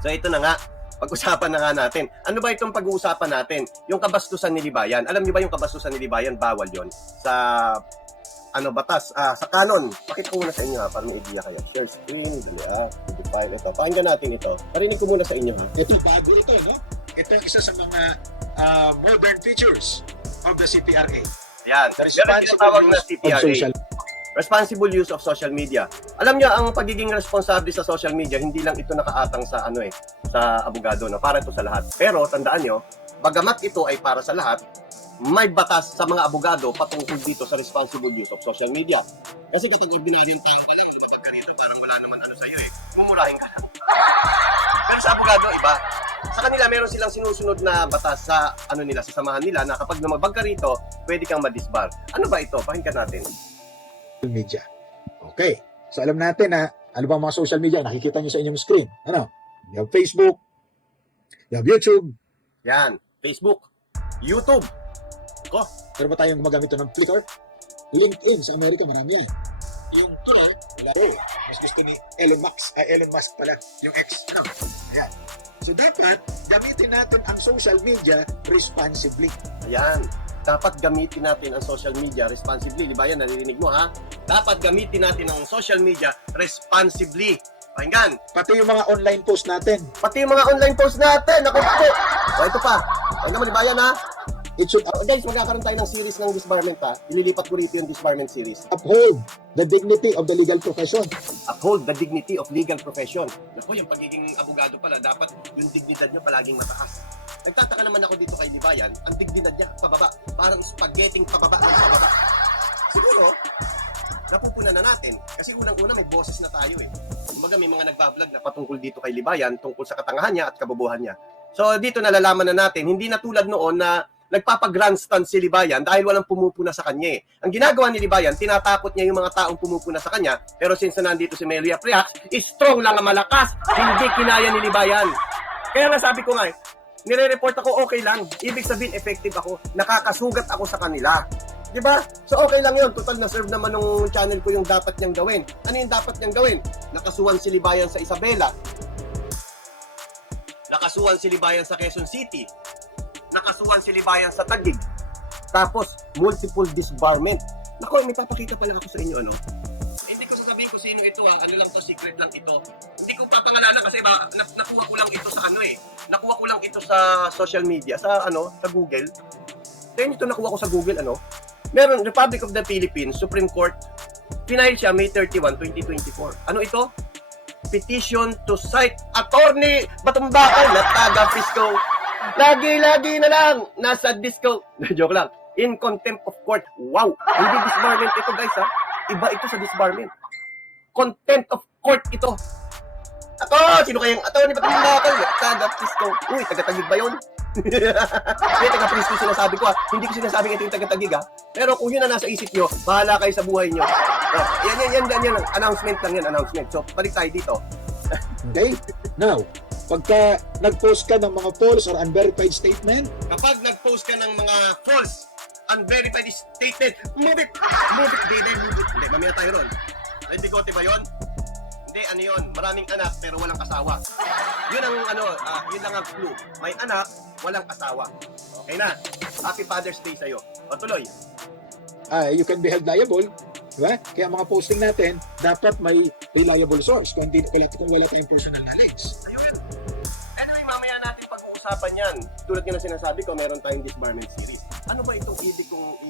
So ito na nga, pag-usapan na nga natin. Ano ba itong pag-uusapan natin? Yung kabastusan ni Libayan. Alam niyo ba yung kabastusan ni Libayan? Bawal yon sa batas, sa canon. Pakita ko muna sa inyo para may idea kayo. Share screen, define ito. Pakinggan natin ito. Parinig ko muna sa inyo Ito, bago ito, no? Ito ang isa sa mga modern features of the CPRA. Yan. The Meron tinatawag na CPRA. social Responsible use of social media. Alam niyo, ang pagiging responsable sa social media, hindi lang ito nakaatang sa sa abogado, no? Para ito sa lahat. Pero tandaan niyo, bagamat ito ay para sa lahat, may batas sa mga abogado patungkol dito sa responsible use of social media. Kasi kapag binarentahan ka lang, kapag ganito, parang wala naman sa'yo mumurahin ka lang. Pero sa abogado, iba. Sa kanila, meron silang sinusunod na batas sa sa samahan nila na kapag lumabag ka rito, pwede kang ma-disbar. Ano ba ito? Pakinggan natin. media. Okay. So alam natin na ano ba mga social media nakikita niyo sa inyong screen. Ano? You have Facebook, you have YouTube. Yan. Facebook, YouTube. Ko. Pero ba tayong gumagamit ng Flickr? LinkedIn sa Amerika, marami yan. Yung Twitter, wala. Mas gusto ni Elon Musk pala, yung X. Ano? Ayan. So dapat, gamitin natin ang social media responsibly. Ayan. Dapat gamitin natin ang social media responsibly. Di ba yan? Naririnig mo, ha? Dapat gamitin natin ang social media responsibly. Pakinggan. Pati yung mga online post natin. Pati yung mga online post natin. Ako po. O, ito pa. Pakinggan mo, di ba yan, ha? It should Guys, magkakaroon tayo ng series ng disbarment, ha? Ililipat ko rito yung disbarment series. uphold the dignity of the legal profession. Uphold the dignity of legal profession. Naku, yung pagiging abogado pala, dapat yung dignidad niya palaging mataas. Nagtataka naman ako dito kay Libayan, ang dignidad niya pababa. Parang spaghetting pababa ng pababa. Siguro, napupunan na natin. Kasi unang-una may boses na tayo Kumbaga may mga nagbablog na patungkol dito kay Libayan, tungkol sa katangahan niya at kabobohan niya. So dito nalalaman na natin, hindi na tulad noon na nagpapag-grandstand si Libayan dahil walang pumupuna sa kanya Ang ginagawa ni Libayan, tinatakot niya yung mga taong pumupuna sa kanya. Pero since nandito si Melia Priax, strong lang ang malakas. Hindi kinaya ni Libayan. Kaya nga sabi ko nga nire-report ako, okay lang. Ibig sabihin, effective ako. Nakakasugat ako sa kanila. Diba? So okay lang yun. Total na-serve naman ng channel ko yung dapat niyang gawin. Ano yung dapat niyang gawin? Nakasuhan si Libayan sa Isabela. Nakasuhan si Libayan sa Quezon City. Nakasuhan si Libayan sa Taguig. Tapos, multiple disbarment. Naku, may papakita pala ako sa inyo, Hindi ko sasabihin kung sino ito, Ano lang to, secret lang ito. Hindi ko papangalanan kasi nakuha ko lang ito sa Nakuha ko lang ito sa social media, sa Google. Then ito nakuha ko sa Google, Meron, Republic of the Philippines, Supreme Court, final siya May 31, 2024. Ano ito? Petition to cite Attorney Batumbakal na taga Fisco. Lagi na lang nasa disco. Joke lang. In contempt of court. Wow. Hindi disbarment ito, guys, ha. Iba ito sa disbarment. Contempt of court ito. Ako, sino kayang attorney Batumbakal na taga Fisco? Uy, taga-Tagig ba yun? Hindi, taga-Fisco sinasabi ko, Hindi ko sinasabing ito yung taga-Tagig, Pero kung yun na nasa isip nyo, bahala kayo sa buhay nyo. Yan. Announcement lang yan, announcement. So, balik tayo dito. Okay? Now, pagka nag-post ka ng mga false or unverified statement, Kapag nag-post ka ng mga false, unverified statement, move it, baby, move it. Hindi, mamaya tayo ron. Ay, bigote ba yun? Hindi, yun? Maraming anak pero walang asawa. Yun ang yun lang ang clue. May anak, walang asawa. Okay na. Happy Father's Day sa'yo. O tuloy. you can be held liable. Diba? Kaya mga posting natin, dapat may reliable source. Kung wala tayong personal knowledge. Anyway, mamaya natin pag-uusapan yan. Tulad nga na sinasabi ko, meron tayong disbarment series. Ano ba itong ibig kong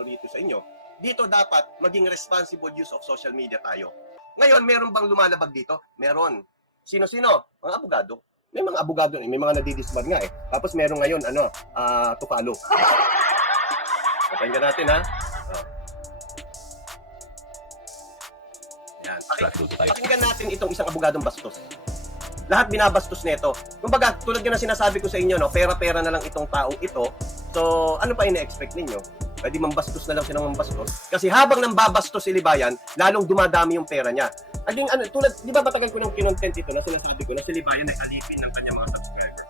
rito sa inyo? Dito dapat maging responsible use of social media tayo. Ngayon, meron bang lumalabag dito? Meron. Sino-sino? Mga abogado. May mga abogado, may mga nadidisbar nga Tapos meron ngayon, to follow. Pakinggan natin, ha? Yan. Pakinggan natin itong isang abogadong bastos. Lahat binabastos nito. Kumbaga, tulad nga na sinasabi ko sa inyo, pera-pera na lang itong taong ito. So, ano pa ina-expect ninyo? Pwede mambastos na lang siya ng mambastos. Kasi habang nambabastos si Libayan, lalong dumadami yung pera niya. Aging tulad, di ba matagal ko nung kinontent ito na sinasabi ko na si Libayan ay alipin ng kanyang mga subscriber.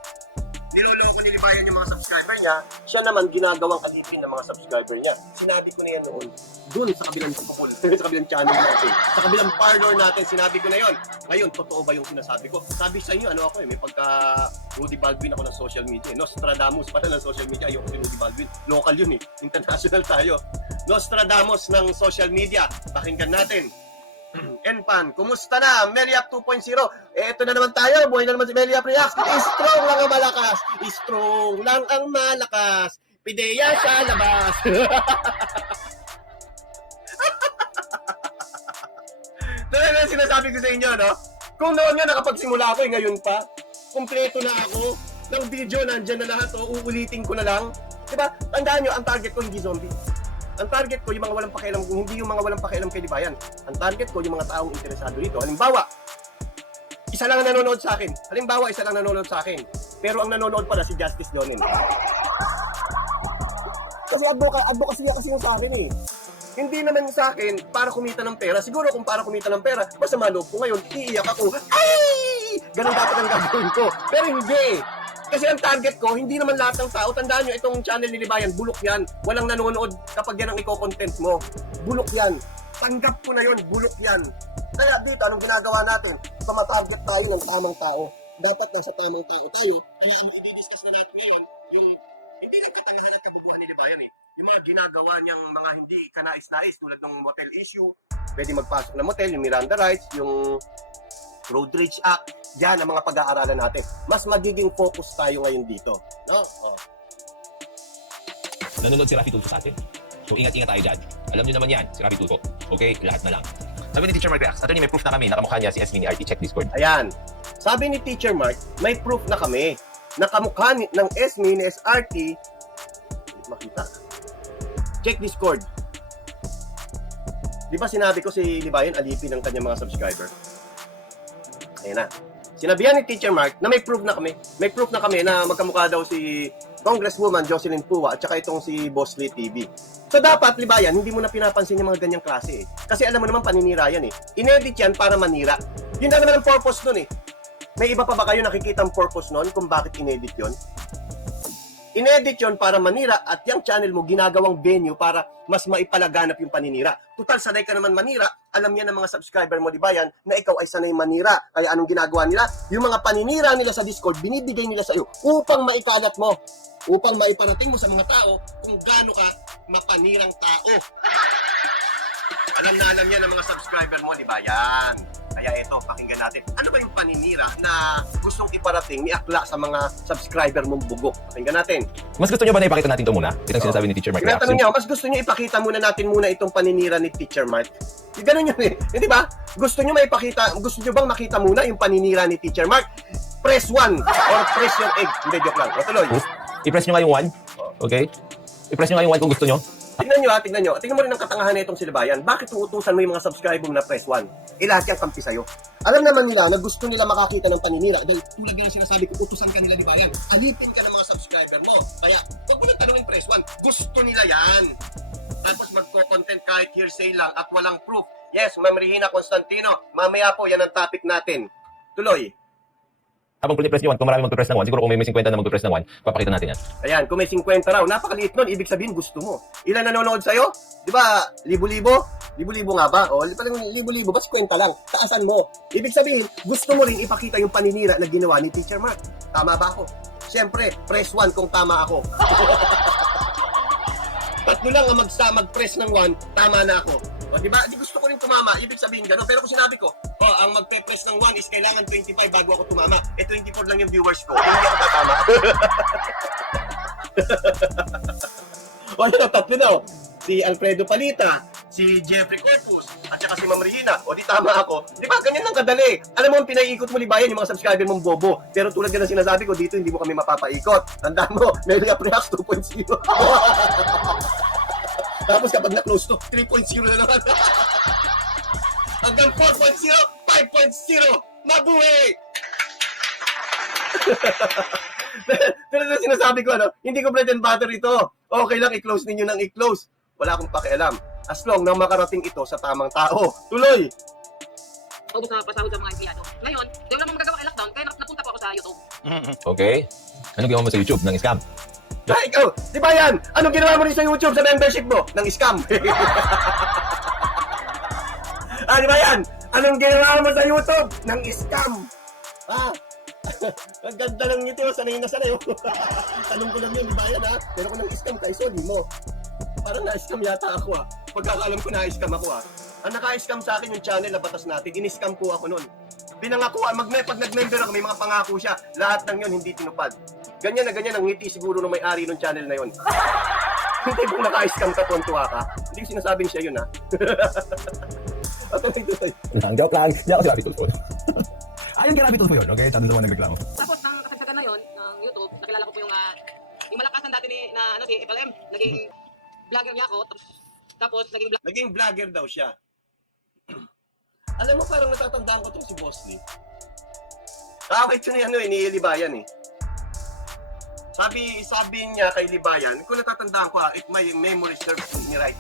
niloloko ni Libayan yung mga subscriber niya, siya naman ginagawang alipin ng mga subscriber niya. Sinabi ko na yan noon, dun sa kabilang tukol, sa kabilang channel natin, sa kabilang parlor natin, sinabi ko na yon. Ngayon, totoo ba yung sinasabi ko? Sabi sa inyo, ano ako may pagka Rudy Baldwin ako ng social media. Nostradamus pala ng social media, ayoko si Rudy Baldwin. Local yun international tayo. Nostradamus ng social media. Pakinggan natin. Enpan, kumusta na? Meliap 2.0. Eto na naman tayo. Buhay na naman si Meliap Reacts. Strong lang ang malakas. Strong lang ang malakas. Pideya sa labas. Talaga sinasabi ko sa inyo, no? Kung noon nga nakapagsimula ako, ngayon pa, kumpleto na ako. Ng video, nandyan na lahat, uulitin ko na lang. Diba? Tandaan nyo, ang target ko hindi zombie. Ang target ko, yung mga walang pakialam, hindi yung mga walang pakialam kay Libayan. Ang target ko, yung mga taong interesado dito. Halimbawa, isa lang ang nanonood sa akin. Pero ang nanonood pala si Justice Donen. Kasi advocacy yung sa akin Hindi naman sa akin para kumita ng pera. Siguro kung para kumita ng pera, masama loob ko ngayon, iiyak ako. Ay! Ganun dapat ang gagawin ko. Pero hindi. Kasi ang target ko, hindi naman lahat ng tao. Tandaan nyo, itong channel ni Libayan, bulok yan. Walang nanonood kapag yan ang i-content mo. Bulok yan. Tanggap ko na yun, bulok yan. Kaya dito, anong ginagawa natin? Pamatarget tayo ng tamang tao. Dapat lang sa tamang tao tayo. Kaya ang i-discuss na natin ngayon, yung hindi lang katangahan at kabubuan ni Libayan Yung mga ginagawa niyang mga hindi kanais-nais tulad ng motel issue, pwede magpasok na motel, yung Miranda rights, yung Road Rage Act, yan ang mga pag-aaralan natin. Mas magiging focus tayo ngayon dito. No? Nanonood si Rafi Tulfo sa atin. So ingat-ingat tayo dyan. Alam niyo naman yan, si Rafi Tulfo. Okay, lahat na lang. Sabi ni Teacher Mark Reacts, attorney, may proof na kami, nakamukha niya si SB ni RT. Check Discord. Ayan. Sabi ni Teacher Mark, may proof na kami. Nakamukha ng SME ni SRT. Makita. Check Discord. Di ba sinabi ko si Libayan alipin ng kanyang mga subscriber? Ayan na. Sinabihan ni Teacher Mark na may proof na kami. May proof na kami na magkamukha daw si Congresswoman Jocelyn Pua at saka itong si Boss Lee TV. So dapat, Libayan, hindi mo na pinapansin yung mga ganyang klase Kasi alam mo naman paninira yan Inedit yan para manira. Yun na naman ang purpose nun May iba pa ba kayo nakikita ang purpose nun kung bakit inedit yun? Inedit yun para manira at yung channel mo ginagawang venue para mas maipalaganap yung paninira. Total, sanay ka naman manira. Alam niya ng mga subscriber mo, Libayan, na ikaw ay sanay manira. Kaya anong ginagawa nila? Yung mga paninira nila sa Discord, binibigay nila sa iyo upang maikalat mo. Upang maiparating mo sa mga tao kung gaano ka mapanirang tao. Alam na alam niya ng mga subscriber mo, Libayan. Kaya ito, pakinggan natin. Ano ba yung paninira na gustong iparating ni Akla sa mga subscriber mong bugok? Pakinggan natin. Mas gusto niyo ba na ipakita natin ito muna? Ito ang sinasabi ni Teacher Mark Reacts. Tinatanong niya, mas gusto niyo ipakita muna natin itong paninira ni Teacher Mark? Ganun yun Hindi ba? Gusto niyo gusto niyo bang makita muna yung paninira ni Teacher Mark? Press 1 or press yung egg. Hindi, joke lang. O, tuloy. I-press nyo nga yung 1. Okay? I-press nyo nga yung 1 kung gusto nyo. Tingnan nyo. Tingnan mo rin ang katangahan na itong si Libayan. Bakit uutusan mo yung mga subscriber mo na press 1? Lahat yan kampi sa'yo. Alam naman nila na gusto nila makakita ng paninira. Dahil tulad ng sinasabi ko, utusan ka nila, Libayan. Alipin ka ng mga subscriber mo. Kaya, huwag mo lang tanongin press 1. Gusto nila yan. Tapos magko-content kahit hearsay lang at walang proof. Yes, Ma'am Regina Constantino. Mamaya po, yan ang topic natin. Tuloy. Habang press nyo 1, kung marami magpipress ng 1, siguro kung may 50 na magpipress ng 1, papakita natin yan. Ayan, kung may 50 raw, napakaliit nun, ibig sabihin gusto mo. Ilan nanonood sa'yo? Di ba, libo-libo? Libo-libo nga ba? O, parang libo-libo, bas 50 lang. Taasan mo. Ibig sabihin, gusto mo rin ipakita yung paninira na ginawa ni Teacher Mark. Tama ba ako? Siyempre, press 1 kung tama ako. Tatlo lang ang mag-press ng 1, tama na ako. O, di ba? Di gusto ko rin tumama. Ibig sabihin gano'n. Pero kung sinabi ko, ang magpe-press ng 1 is kailangan 25 bago ako tumama. 24 lang yung viewers ko. Hindi ako tatama. O, yun ang tatlo na. Si Alfredo Palita, si Jeffrey Corpus, at saka si Ma'am Regina. O, di tama ako. Di ba? Ganyan lang kadali. Alam mo, ang pinaiikot mo, Libayan, yung mga subscriber mong bobo. Pero tulad ka na sinasabi ko, dito hindi mo kami mapapaikot. Tandaan mo, Meliap Reacts 2.0. Tapos kapag na-close to, 3.0 na naman. Hanggang 4.0, 5.0, mabuhay! Pero na sinasabi ko, hindi ko bread and butter ito. Okay lang, i-close ninyo nang i-close. Wala akong pakialam. As long na makarating ito sa tamang tao. Tuloy! Ubus na pasahod sa mga empleyado. Ngayon, di wala mong magagawa kay lockdown, kaya napunta po ako sa YouTube. Okay? Anong ginawa mo sa YouTube ng scam? Ikaw, di ba yan? Anong ginawa mo rin sa YouTube sa membership mo? Nang scam. Di ba yan? Anong ginawa mo sa YouTube? Nang scam. Ang ganda lang nito, sanay na sanay. Tanong ko lang yun, di ba yan Pero kung nang scam ka, isoli mo. Parang na-scam yata ako Pagkakaalam ko na-scam ako Ang naka-scam sa akin yung channel na batas natin, in-scam po ako nun. Pinangako, pag nag-member ako, may mga pangako siya. Lahat ng yun hindi tinupad. Ganyan ang ngiti siguro ng may-ari ng channel na yun. Hindi kung naka-scam ka, tuwan-tuwa ka. Hindi ko sinasabing siya yun At tuloy. Joke lang. Hindi ako si Rapi Tulfo. Ayun kay Rapi Tulfo yun. Okay, tanong sa mga nagreklamo. Tapos, ang kasagsagan na yun, ng YouTube, nakilala ko po yung malakasan dati si FLM, naging vlogger niya ako, tapos naging Naging vlogger daw siya. Alam mo, parang natatandaan ko itong si Boss Lee. Kawit yun ni Libayan Sabi niya kay Libayan, kung natatandaan ko if my memory serves me right,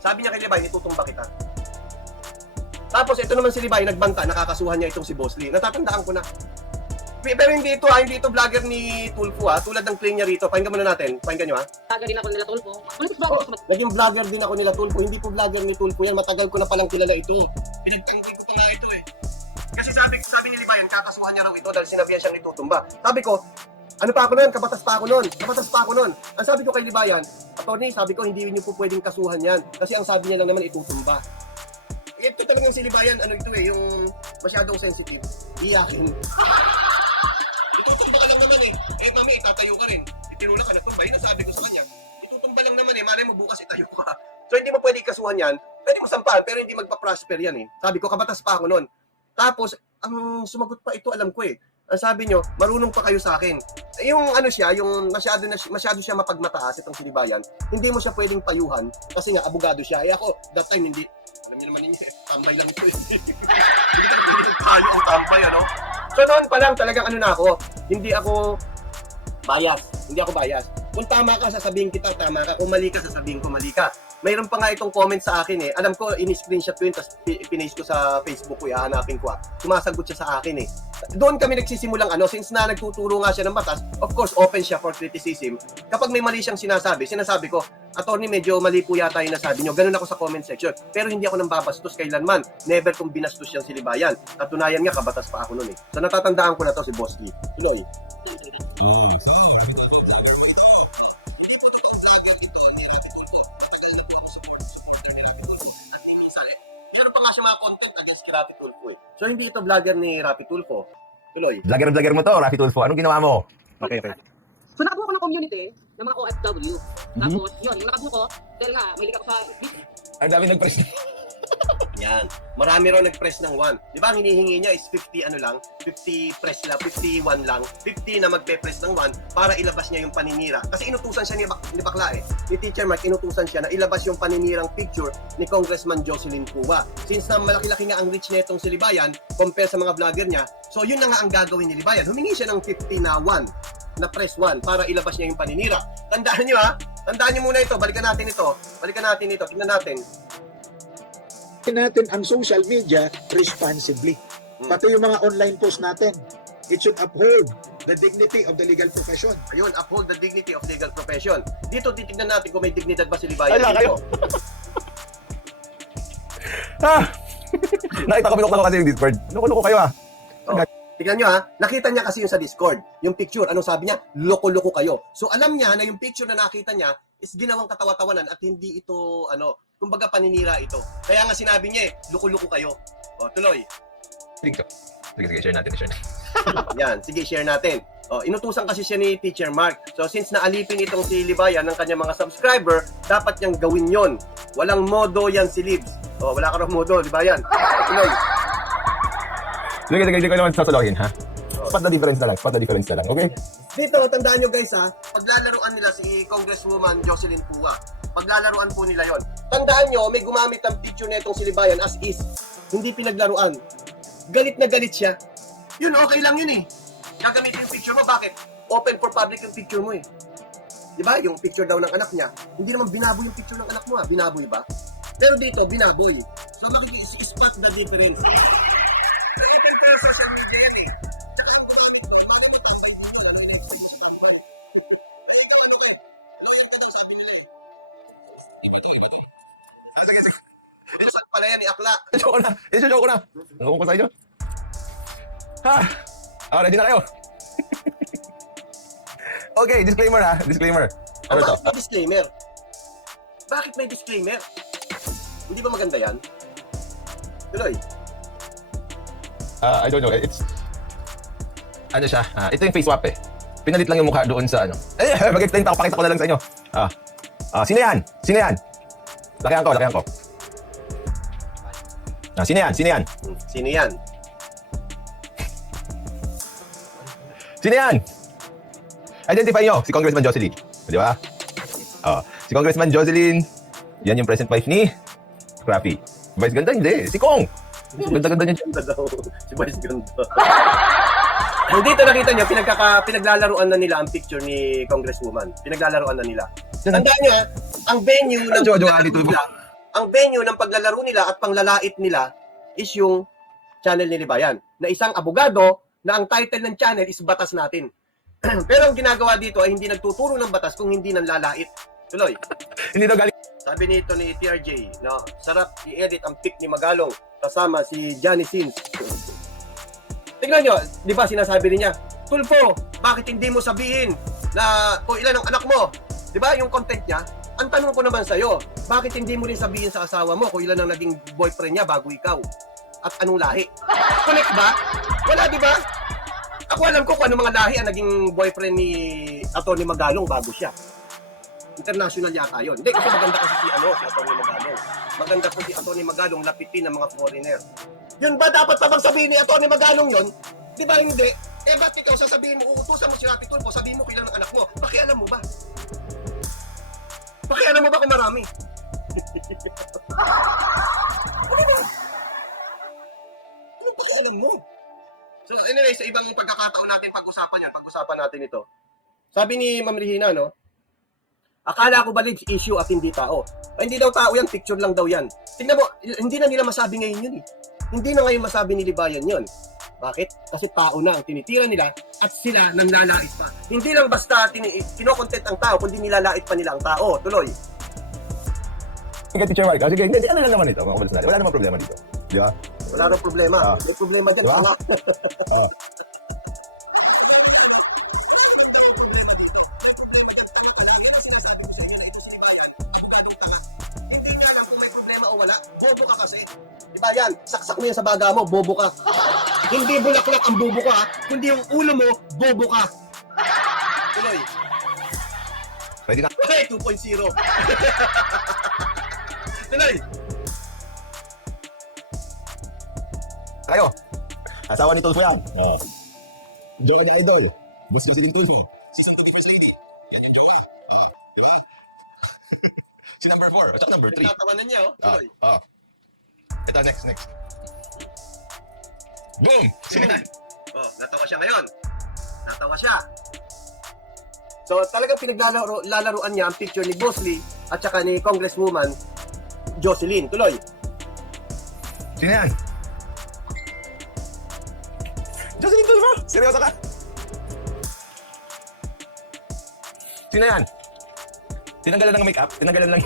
sabi niya kay Libayan, itutumba kita. Tapos ito naman si Libayan, nagbanta, nakakasuhan niya itong si Boss Lee. Natatandaan ko na. Pero hindi ito vlogger ni Tulfo tulad ng claim niya rito. Pakinggan muna natin. Pakinggan nyo vlogger din ako nila Tulfo. Naging vlogger din ako nila Tulfo. Hindi po vlogger ni Tulfo yan. Matagal ko na palang kilala ito. Pinagtanggol ko pa nga ito Kasi sabi ni Libayan, kakasuhan niya raw ito dahil sinabihan siyang itutumba. Sabi ko, ano pa ako nun? Kabatas pa ako nun. Ang sabi ko kay Libayan, attorney, sabi ko hindi niyo po pwedeng kasuhan yan. Kasi ang sabi niya lang naman itutumba. Ito talagang si Libayan, yung masyadong sensitive. Iyakin. Itutumba ka lang naman mami, itatayo ka rin. Itinulak ka na tumba. Yun ang sabi ko sa kanya. Itutumba lang naman malay mo bukas itayo ka. So hindi mo pwede ikasuhan yan. Pwede mo sampahan, pero hindi magpa-prosper yan Sabi ko, kabatas pa ako nun. Tapos, ang sumagot pa ito, alam ko Ang sabi nyo, marunong pa kayo sa akin. Yung yung masyado siya mapagmataas itong si Libayan, hindi mo siya pwedeng payuhan kasi nga, abogado siya. Ako, that time, hindi. Alam niyo naman ninyo, tambay lang ito Hindi ka na pwede magpayo ang tambay, So noon pa lang talagang ako, hindi ako bias. Kung tama ka, sasabihin kita, tama ka. Kung mali ka, sasabihin ko, mali ka. Mayroon pa nga itong comment sa akin Alam ko, in-screenshot ko yun, tapos pinaste ko sa Facebook ko, hahanapin ko Sumasagot siya sa akin Doon kami nagsisimulang since na nagtuturo nga siya ng batas, of course, open siya for criticism. Kapag may mali siyang sinasabi ko, attorney, medyo mali po yata yung nasabi nyo. Ganun ako sa comment section. Pero hindi ako nang babastos kailanman. Never kong binastos siyang si Libayan. Katunayan nga, kabatas pa ako nun So natatandaan ko na to si Boss Lee. Tuloy. So hindi ito vlogger ni Rapi Tulfo. Tuloy. Vlogger mo to, Rapi Tulfo. Anong ginawa mo? Okay. So nakabuo ko ng community ng mga OFW. Tapos yun, yung nakabuo ko, dahil nga, mahilig ako sa Ang dami nag-press. Yan. Marami raw nag-press ng 1. Di ba ang hinihingi niya is 50 press lang, 51 lang. 50 na magpe-press ng 1 para ilabas niya yung paninira. Kasi inutusan siya ni Bakla Ni Teacher Mark, inutusan siya na ilabas yung paninirang picture ni Congressman Jocelyn Cua. Since na malaki-laki nga ang reach nitong si Libayan compare sa mga vlogger niya, so yun na nga ang gagawin ni Libayan. Humingi siya ng 50 na 1 na press 1 para ilabas niya yung paninira. Tandaan niyo Tandaan niyo muna ito. Balikan natin ito. Tingnan natin. Natin ang social media responsibly. Pati yung mga online post natin. It should uphold the dignity of the legal profession. Ayun, uphold the dignity of legal profession. Dito, titignan natin kung may dignidad ba si Libayan. Ala, kayo. Nakita ko pinukla ko kasi yung Discord. Loko-loko kayo Tignan nyo nakita niya kasi yung sa Discord, yung picture, anong sabi niya? Loko-loko kayo. So alam niya na yung picture na nakita niya is ginawang katawa-tawanan at hindi ito, kumbaga paninira ito. Kaya nga sinabi niya loko-loko kayo. O, tuloy. Sige, share natin. Yan, sige, share natin. O, inutusan kasi siya ni Teacher Mark. So since naalipin itong si Libayan ng kanyang mga subscriber, dapat niyang gawin yon. Walang modo yan si Libs. O, wala ka raw modo, Libayan. Tuloy. Sige, hindi ko naman sasalokin, ha? Spot the difference na lang, okay? Dito, tandaan nyo guys paglalaruan nila si Congresswoman Jocelyn Cua, paglalaruan po nila yon. Tandaan nyo, may gumamit ang picture na itong si Libayan as is, hindi pinaglaruan. Galit na galit siya. Yun, okay lang yun Gagamitin yung picture mo, bakit? Open for public yung picture mo Diba? Yung picture daw ng anak niya, hindi naman binaboy yung picture ng anak mo binaboy ba? Pero dito, binaboy. So makikis-spot the difference. Social media yan Tsaka yung ginamit mo, bakit may tambay dito, Joke ko na. Joke ko na. Nakakuha ko sa inyo. Ha? Ready na kayo? Okay, disclaimer ha. Disclaimer. Ano to? Bakit may disclaimer? Bakit may disclaimer? Hindi ba maganda yan? Tuloy. I don't know. It's... Ano siya? Ito yung face swap eh. Pinalit lang yung mukha doon sa ano. Mag-explain ako. Pakita ko na lang sa inyo. Sino yan? Sino yan? Lakihan ko. Sino yan? Sino yan? Sino yan? Identify nyo, si Congressman Jocelyn. Di ba? Si Congressman Jocelyn, yan yung present wife ni Scrappy. Vice ganda, hindi. Si Kong. Ganda-ganda niya. Ganda daw. Si Vice ganda. Dito nakita niyo, pinaglalaruan na nila ang picture ni Congresswoman. Pinaglalaruan na nila. Tandaan niyo, ang venue ng ang venue ng paglalaro nila at panglalait nila is yung channel ni Libayan. Na isang abogado na ang title ng channel is Batas Natin. Pero ang ginagawa dito ay hindi nagtuturo ng batas kung hindi nang lalait. Tuloy. Hindi daw galing. Sabi nito ni TRJ, no, sarap i-edit ang pic ni Magalong kasama si Johnny Sins. Tingnan nyo, di ba sinasabi niya, Tulfo, bakit hindi mo sabihin na kung ilan ang anak mo? Di ba yung content niya? Ang tanong ko naman sa'yo, bakit hindi mo rin sabihin sa asawa mo kung ilan ang naging boyfriend niya bago ikaw? At anong lahi? Connect ba? Wala, di ba? Ako alam ko kung anong mga lahi ang naging boyfriend ni Atty. Magalong bago siya. International yata yun. Hindi, kasi maganda kasi si Atty. Magalong. Maganda po si Atty. Magalong lapitin ng mga foreigner. Yun ba dapat pa bang sabihin ni Atty. Magalong yun? Di ba hindi? Ba't ikaw sasabihin mo, uutusan mo si Rapi Tulfo, sabihin mo kailan ang anak mo? Pakialam mo ba? Pakialam mo ba kung marami? Anong pakialam mo? So anyway, sa ibang pagkakataon natin pag-usapan natin ito. Sabi ni Ma'am Regina, no? Akala ko ba lives issue at hindi tao? Ay, hindi daw tao yan, picture lang daw yan. Tingnan mo, hindi na nila masabi ngayon yun eh. Hindi na ngayon masabi ni Libayan yun. Bakit? Kasi tao na ang tinitira nila at sila nang lalait pa. Hindi lang basta kinokontent ang tao, kundi nilalait pa nila ang tao. Tuloy. Sige, Teacher Mike. Sige, hindi. Ano lang naman ito? Wala namang problema dito. Di ba? Wala nang problema. May problema dyan. Diba? Hindi nga lang kung may problema o wala. Bobo ka kasi. Diba yan? Saksak mo yan sa baga mo, bobo ka. Hindi bulaklak ang bobo ka, kundi yung ulo mo, bobo ka. Tuloy. Pwede na. Okay, 2.0. Tuloy. Kayo. Asawa ni Tulfo yan. Oo. Jowa na idol. Gusto si Tulfo. Si Sinto First Lady. Yan yung jowa. Si number 4. At saka number 3. Tatawanan niya, oh. Tuloy. Ito, next. Boom! Sino yan? Oh, natawa siya ngayon. Natawa siya. So, talagang pinaglalaruan niya ang picture ni Boss Lee at saka ni Congresswoman Jocelyn. Tuloy. Sino yan? Jocelyn Tulfo! Seryoso ka? Sino yan? Tinanggalan ng make-up? Tinanggalan ng...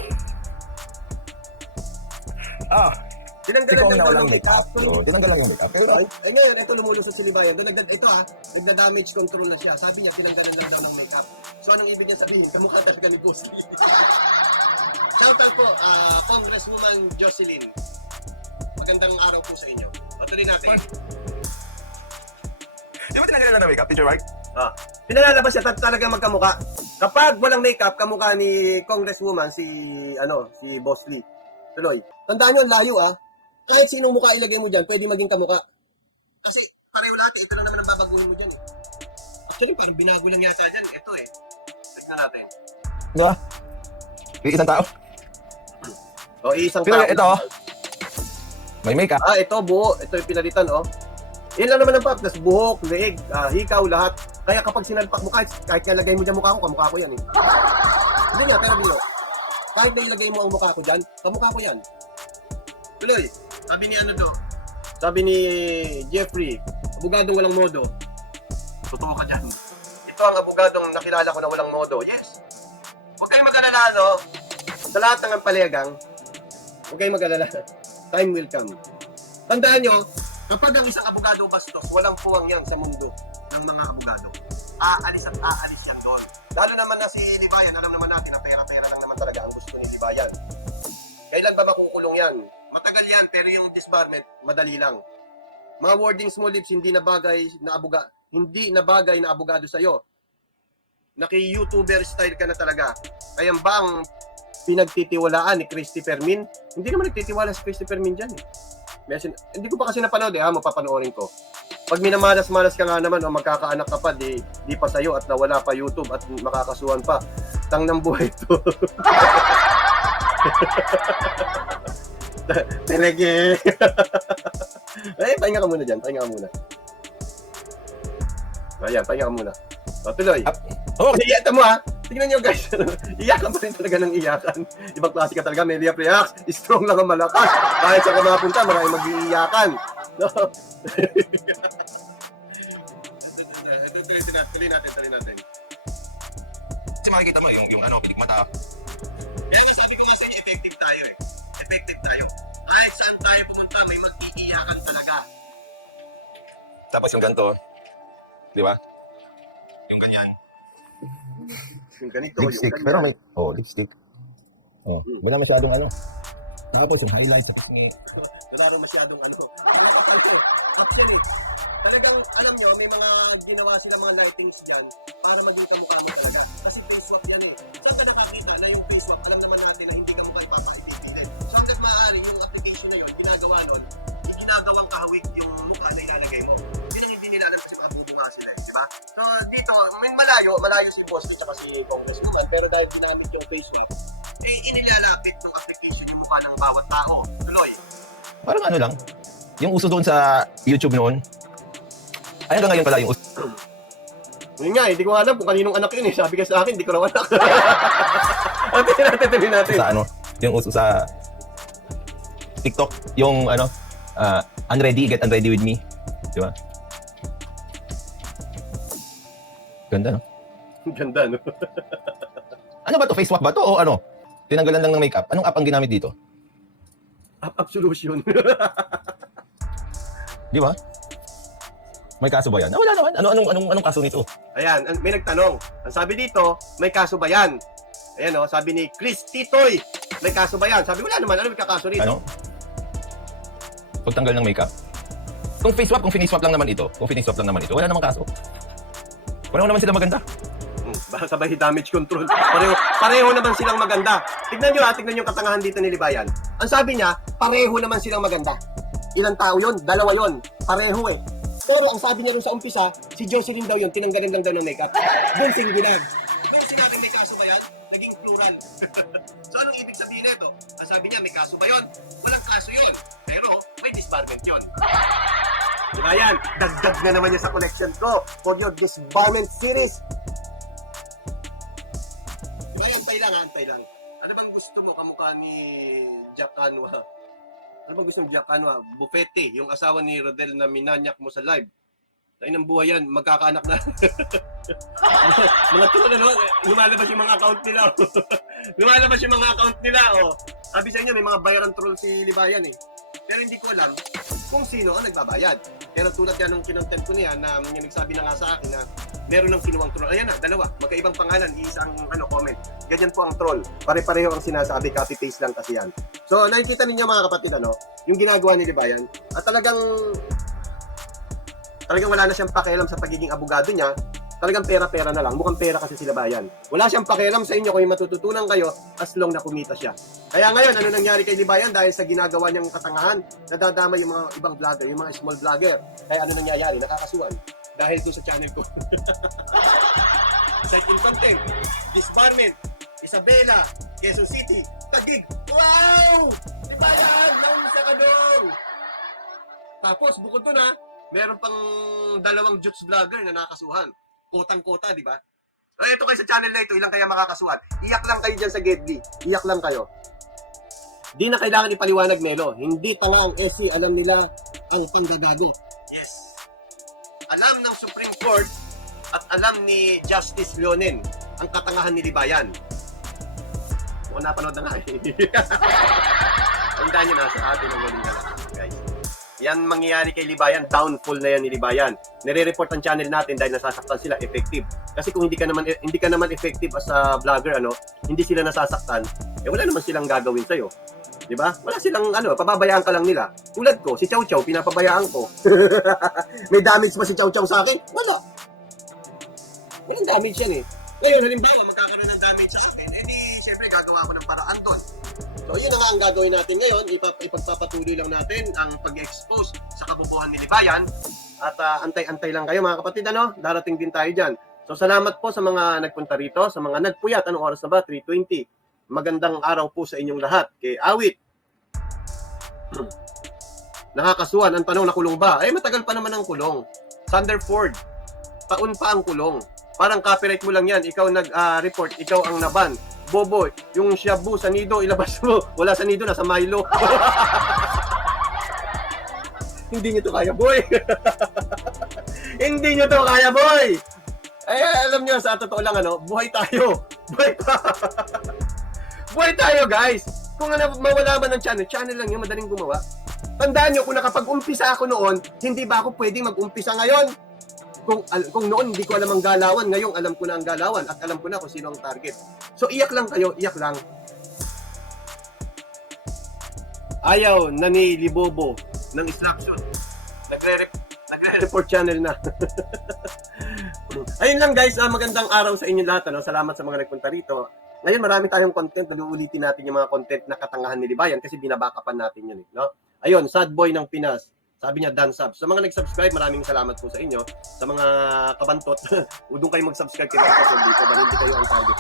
Tinanggalan Ikaw ng na walang make-up. make-up. Tinanggal lang yung make-up. Pero, Ay ngayon, ito lumulusot si Libayan. Ito nagda-damage control na siya. Sabi niya, tinanggalan lang daw ng make-up. So anong ibig niya sabihin? Kamukha talaga ni Boss Lee. Shout out po, Congresswoman Jocelyn. Magandang araw po sa inyo. Patuloy natin. di ba tinanggalan lang ng make-up, Teacher Mike? Pinalalabas siya talagang magkamukha. Kapag walang makeup, kamukha ni Congresswoman si Boss Lee. Tuloy. Tandaan nyo, ang layo Kahit sinong mukha ilagay mo dyan, pwede maging kamukha. Kasi pareho lahat ito lang naman ang babaguhin mo dyan Actually, parang binago lang yata dyan. Ito tignan natin. Di ba? Isang tao. Isang Pero tao. ito, may make-up. Ito buo. Ito yung pinalitan, Yan lang naman ang pap. Tas buhok, leeg, hikaw, lahat. Kaya kapag sinalpak mo, kahit nilagay mo dyan mukha ko, kamukha ko yan Hindi nga, pero biro. Kahit na ilagay mo ang mukha ko dyan, kamukha ko yan. Tuloy. Sabi ni Sabi ni Jeffrey, abogadong walang modo. Totoo ka dyan. Ito ang abogadong nakilala ko na walang modo. Yes. Huwag kayong mag-alala, Sa lahat ng palegang, huwag kayong mag-alala. Time will come. Tandaan nyo, kapag ang isang abogado bastos, walang puwang yan sa mundo ng mga abogado. Aalis at aalis yan doon. Lalo naman na si Libayan, alam naman natin, ang pera-pera lang naman talaga ang gusto ni Libayan. Kailan ba makukulong yan? Matagal yan, pero yung disbarment, madali lang. Mga wordings mo, Lips, hindi na bagay na abogado sa'yo. Naki-YouTuber style ka na talaga. Ayan ba ang pinagtitiwalaan ni Christy Fermin? Hindi naman nagtitiwala si Christy Fermin dyan eh. Hindi ko pa kasi napanood mapapanoorin ko. Pag minamalas-malas ka nga naman o magkakaanak ka pa, di pa sa'yo at nawala pa YouTube at makakasuhan pa. Tang ng buhay to. Terege. Pahinga ka muna dyan. Pahinga ka muna. Ayan, pahinga ka muna. Tuloy. Oh, Iyakan mo Tingnan nyo guys. Iyakan pa rin talaga ng iyakan. Ibang klase ka talaga. Melia Preax. Strong lang ang malakas. Kahit sa kamapunta, maraming mag-iiyakan. No? Tuloy natin. kasi makikita mo yung pilik mata. Kaya nga sabi ko nga sa inyo, effective tayo eh. Effective tayo. Kahit saan tayo pumunta, may mag-iiyakan talaga. Tapos yung ganito, di ba? Yung ganyan. Yung ganito, Lipstick. yung Pero may, lipstick. Wala masyadong Tapos yung highlights sa pisngi. wala rin masyadong Kapsen eh. Talagang, alam nyo, may mga ginawa sila mga lightings dyan para maging kamukha mo talaga. Kasi face swap yan eh. Saan ka nakakita na yung face swap, alam naman natin na hindi ka magpapakipipitin. So, hanggang maaari yung application na yun, ginagawa nun, yung ginagawang kahawig yung mukha na ilalagay mo. Hindi nila alam kasi mabubo nga sila eh, di ba? So, dito, may malayo si Boss at si Congressman, pero dahil ginamit yung face swap, inilalapit ng application yung mukha ng bawat tao. Tuloy. Parang lang. Yung uso doon sa YouTube noon. Ay, hanggang ngayon pala yung uso. Yun nga, hindi ko alam kung kaninong anak yun eh. Sabi ka sa akin, hindi ko raw anak. Tuloy natin. Sa yung uso sa TikTok, yung get unready with me. Di ba? Ganda, no? Ganda, no? Ano ba to? Face swap ba to? O tinanggalan lang ng makeup? Anong app ang ginamit dito? Absolution. Di ba? May kaso ba yan? Wala naman. Anong kaso nito? Ayan, may nagtanong. Ang sabi dito, may kaso ba yan? Ayan sabi ni Chris Titoy, may kaso ba yan? Sabi, wala naman. Ano may kakaso rito? Ano? Pagtanggal ng makeup? Kung face swap lang naman ito, wala namang kaso. Pareho naman sila maganda. Baka sabay damage control. Pareho naman silang maganda. Tignan nyo yung katangahan dito ni Libayan. Ang sabi niya, pareho naman silang maganda. Ilang tao yun? 2 yun. Pareho eh. Pero ang sabi niya dun sa umpisa, si Jocelyn daw yun, tinanggalin lang daw ng makeup. Doon singular. Pero sinabing may kaso ba yan? Naging plural. So anong ibig sabihin nito? Ang sabi niya, may kaso ba yun? Walang kaso yun. Pero may disbarment yun. Diba yan? Dagdag na naman niya sa collection ko for your disbarment series. Diba, antay lang. Ano bang gusto mo kamukha ni Jack Canua? Ano bang gusto ni Jack Canua? Bufete, yung asawa ni Rodel na minanyak mo sa live. Tayo ng buhay yan, magkakaanak na. Mga tulad lumalabas yung mga account nila. Sabi sa inyo, may mga bayaran troll si Libayan eh. Pero hindi ko alam kung sino ang nagbabayad. Pero tulad yan nung kinontent ko niya na yung nagsabi na nga sa akin na meron ng kinuwang troll. Ayan na, 2. Magkaibang pangalan, isang comment. Ganyan po ang troll. Pare-pareho ang sinasabi, copy-paste lang kasi yan. So, nakikita ninyo mga kapatid, yung ginagawa ni Libayan, at talagang wala na siyang pakialam sa pagiging abogado niya. Talagang pera-pera na lang. Mukhang pera kasi sila bayan. Wala siyang pakialam sa inyo kung matututunan kayo as long na kumita siya. Kaya ngayon, ano nangyari kay Libayan dahil sa ginagawa niyang katangahan, nadadama yung mga ibang vlogger, yung mga small vlogger. Kaya ano nangyayari? Nakakasuhan. Dahil doon sa channel ko. Cycle content, disbarment, Isabela, Quezon City, Taguig. Wow! Libayan! Nausa ka doon! Tapos, bukod doon meron pang 2 Juts vlogger na nakakasuhan. Kotang-kota, di ba? Ito kayo sa channel na ito, ilang kaya makakasuhan? Iyak lang kayo dyan sa Gedli. Iyak lang kayo. Di na kailangan ipaliwanag, Melo. Hindi pa nga ang SC, alam nila ang panggagago. Yes. Alam ng Supreme Court at alam ni Justice Leonen ang katangahan ni Libayan. Kung napanood na nga eh. Tandaan nyo na sa atin ang waling dala, guys. Yan mangyayari kay Libayan, downfall na yan ni Libayan. Nire-report ang channel natin dahil nasasaktan sila, effective. Kasi kung hindi ka naman effective as a vlogger, hindi sila nasasaktan, wala naman silang gagawin sa'yo. Di ba? Wala silang pababayaan ka lang nila. Tulad ko, si Chow Chow, pinapabayaan ko. May damage ba si Chow Chow sa akin? Wala. Walang damage yan eh. Ngayon, halimbawa, magkakaroon ng damage sa akin, syempre gagawa ko ng paraan doon. So, yun na nga ang gagawin natin ngayon. Ipagpapatuloy lang natin ang pag-expose sa kabubuhan ni Libayan. At antay-antay lang kayo mga kapatid, darating din tayo dyan. So, salamat po sa mga nagpunta rito, sa mga nagpuyat. Anong oras na ba? 3:20. Magandang araw po sa inyong lahat. Kay Awit. Nakakasuhan. Ang tanong, nakulong ba? Matagal pa naman ang kulong. Thunderford. Taon pa ang kulong. Parang copyright mo lang yan. Ikaw nag-report. Ikaw ang naban. Bobo, yung shabu sa nido, ilabas mo. Wala sa nido, nasa Milo. Hindi nyo to kaya, boy. Hindi nyo to kaya, boy. Alam nyo, sa totoo lang, buhay tayo. Buhay pa. Buhay tayo, guys. Kung mawala man ng channel lang yun, madaling gumawa. Tandaan nyo, kung nakapag-umpisa ako noon, hindi ba ako pwedeng mag-umpisa ngayon? Kung noon hindi ko alam ang galawan, ngayon alam ko na ang galawan at alam ko na kung sino ang target. So iyak lang kayo, iyak lang. Ayaw na ni Libobo ng instruction. Nagre-report channel na. Ayun lang guys, magandang araw sa inyo lahat. Salamat sa mga nagpunta rito. Ngayon marami tayong content, uulitin natin yung mga content na katangahan ni Libayan kasi binabakapan natin yun. Ayun, sad boy ng Pinas. Sabi niya, Dan Subs. Sa mga nag-subscribe, maraming salamat po sa inyo. Sa mga kabantot, doon kayo mag-subscribe kay Bantot dito dahil hindi kayo ang target.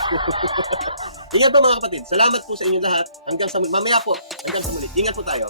Ingat po mga kapatid. Salamat po sa inyo lahat. Hanggang sa muli. Mamaya po. Hanggang sa muli. Ingat po tayo.